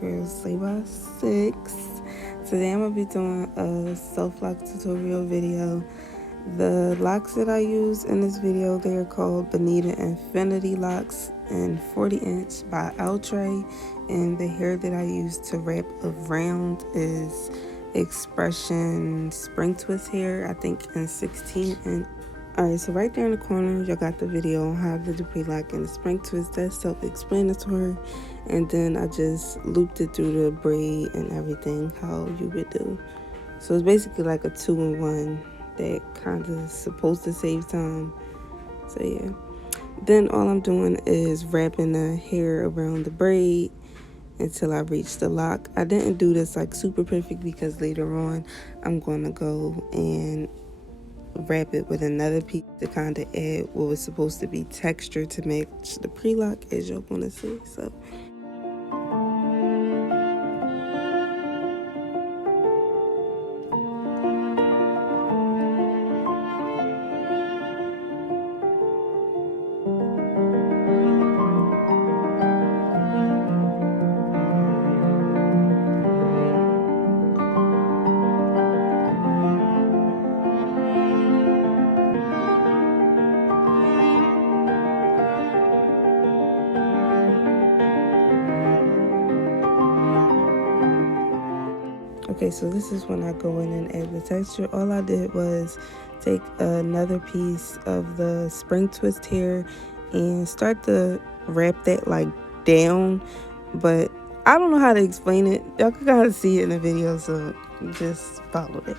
girl Slay by 6. Today I'm going to be doing a self-lock tutorial video. The locks that I use in this video, they are called Bonita Infinity locks in 40 inch by Outre, and the hair that I use to wrap around is Expression spring twist hair, I think in 16 inch. Alright, so right there in the corner, y'all got the video on how to do the pre-lock and the spring twist. That's self-explanatory. And then I just looped it through the braid and everything, how you would do. So it's basically like a 2-in-1 that kind of supposed to save time. So yeah. Then all I'm doing is wrapping the hair around the braid until I reach the lock. I didn't do this like super perfect because later on I'm going to go and wrap it with another piece to kind of add what was supposed to be texture to match the pre-lock, as y'all want to see. So okay, so this is when I go in and add the texture. All I did was take another piece of the spring twist hair and start to wrap that like down, but I don't know how to explain it. Y'all can kind of see it in the video, so just follow it.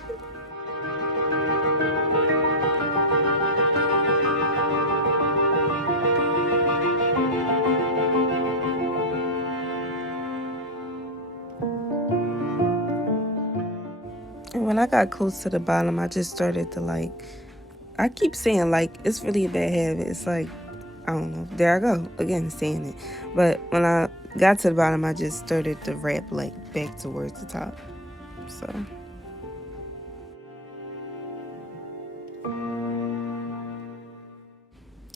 And when I got close to the bottom, I just started to I keep saying it's really a bad habit. It's like, I don't know. There I go again saying it. But when I got to the bottom, I just started to wrap back towards the top. So.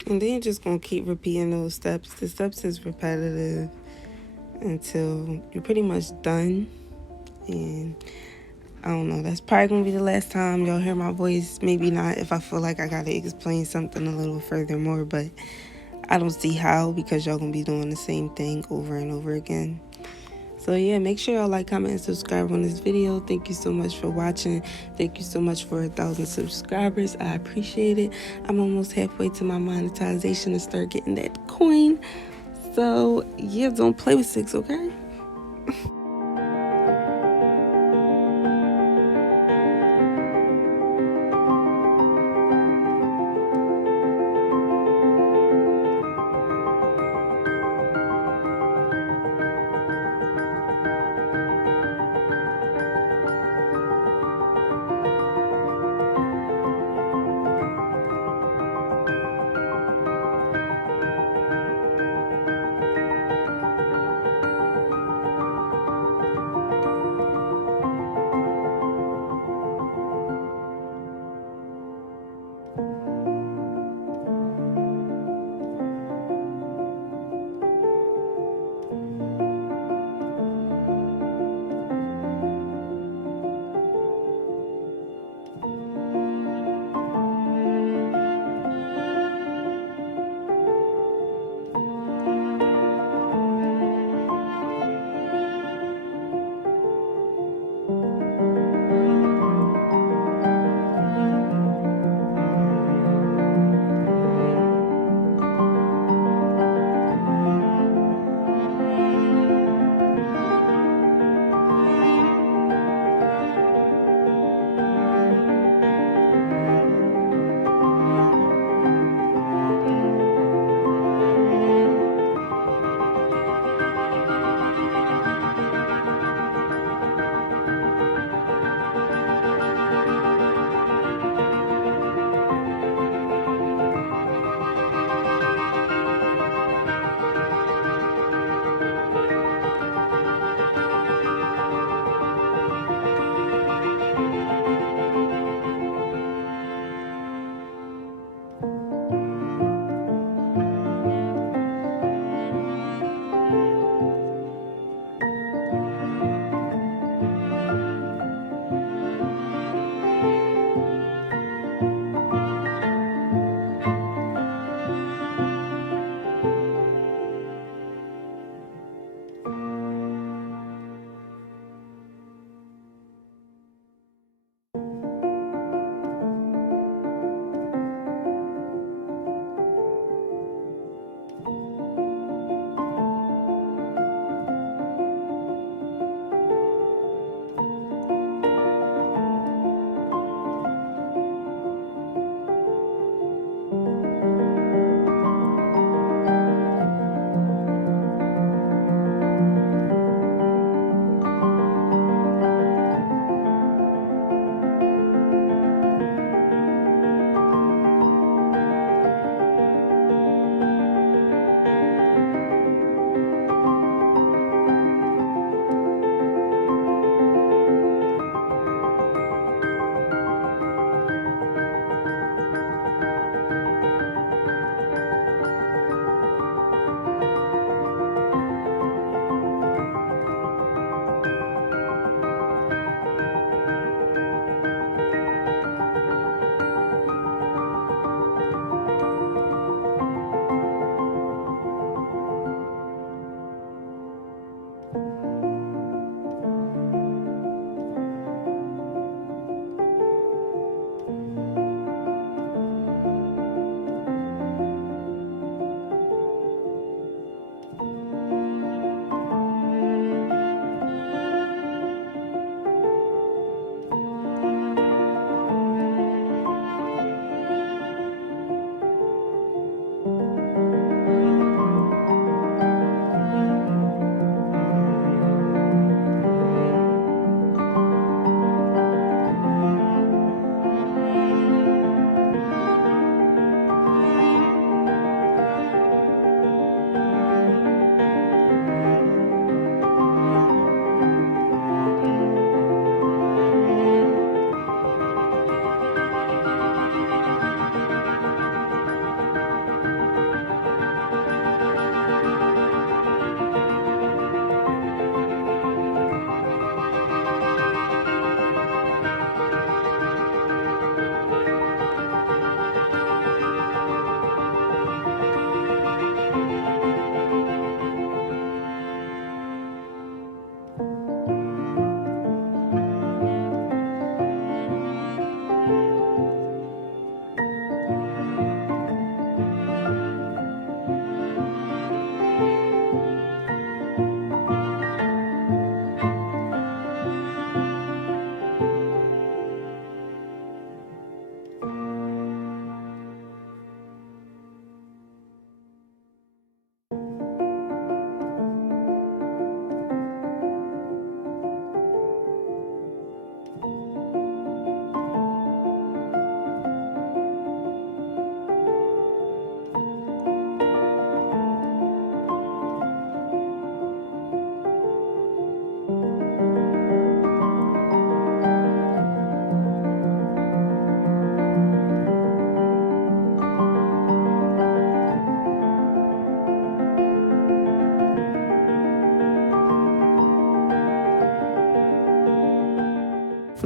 And then you're just going to keep repeating those steps. The steps is repetitive until you're pretty much done. And I don't know, that's probably going to be the last time y'all hear my voice. Maybe not if I feel like I got to explain something a little further more, but I don't see how, because y'all going to be doing the same thing over and over again. So yeah, make sure y'all like, comment, and subscribe on this video. Thank you so much for watching. Thank you so much for 1,000 subscribers. I appreciate it. I'm almost halfway to my monetization to start getting that coin. So yeah, don't play with 6, okay?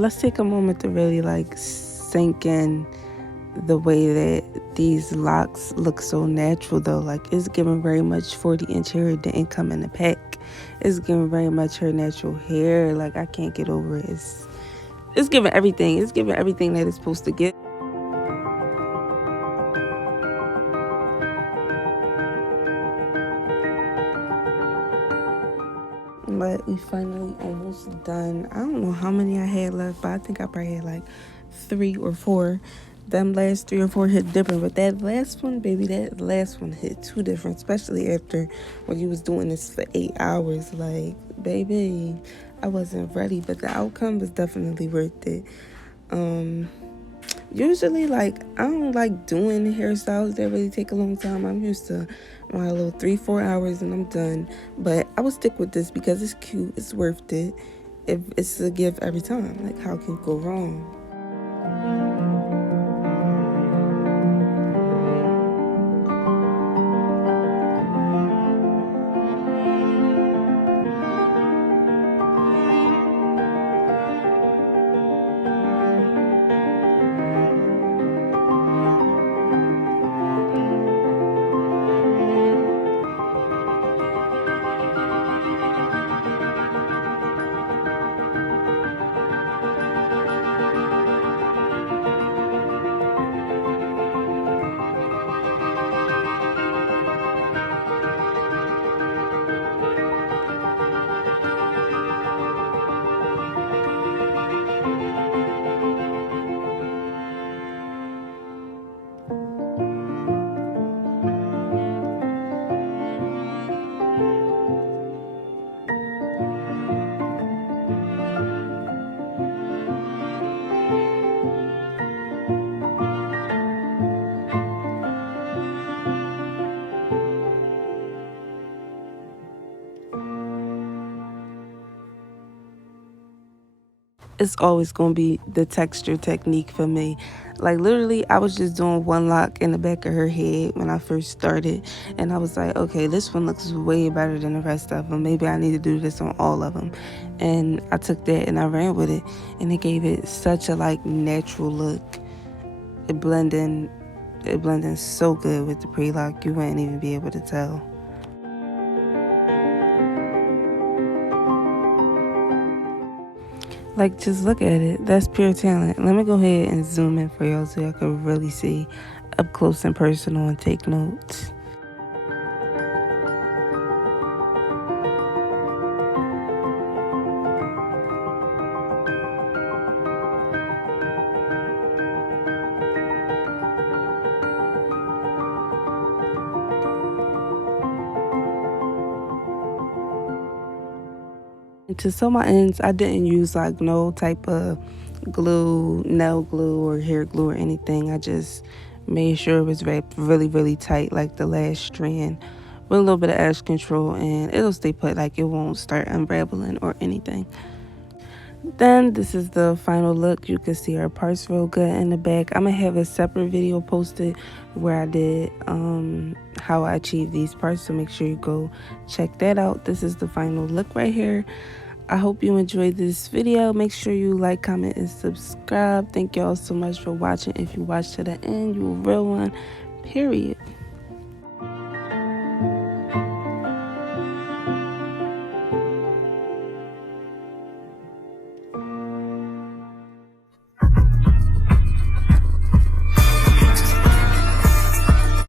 let's take a moment to really like sink in the way that these locks look so natural though. Like it's giving very much 40-inch hair didn't come in a pack. It's giving very much her natural hair. Like I can't get over it. It's giving everything. It's giving everything that it's supposed to give. But we finally almost done. I don't know how many I had left, but I think I probably had like 3 or 4. Them last 3 or 4 hit different, but that last one, baby, that last one hit too different, especially after when you was doing this for 8 hours. Like, baby, I wasn't ready, but the outcome was definitely worth it. Usually, like, I don't like doing hairstyles that really take a long time. I'm used to my little 3-4 hours and I'm done. But I would stick with this because it's cute, it's worth it. If it's a gift every time, like, how can you go wrong? It's always going to be the texture technique for me. Like literally, I was just doing one lock in the back of her head when I first started, and I was like, okay, this one looks way better than the rest of them. Maybe I need to do this on all of them. And I took that and I ran with it, and it gave it such a like natural look. It blended in so good with the pre-lock, you wouldn't even be able to tell. Like, just look at it. That's pure talent. Let me go ahead and zoom in for y'all so y'all can really see up close and personal and take notes. To sew my ends, I didn't use like no type of glue, nail glue or hair glue or anything. I just made sure it was wrapped really, really tight, like the last strand, with a little bit of edge control, and it'll stay put. Like it won't start unraveling or anything. Then this is the final look. You can see our parts real good in the back. I'm gonna have a separate video posted where I did how I achieved these parts, so make sure you go check that out. This is the final look right here. I hope you enjoyed this video. Make sure you like, comment, and subscribe. Thank y'all so much for watching. If you watched to the end, you a real one, period.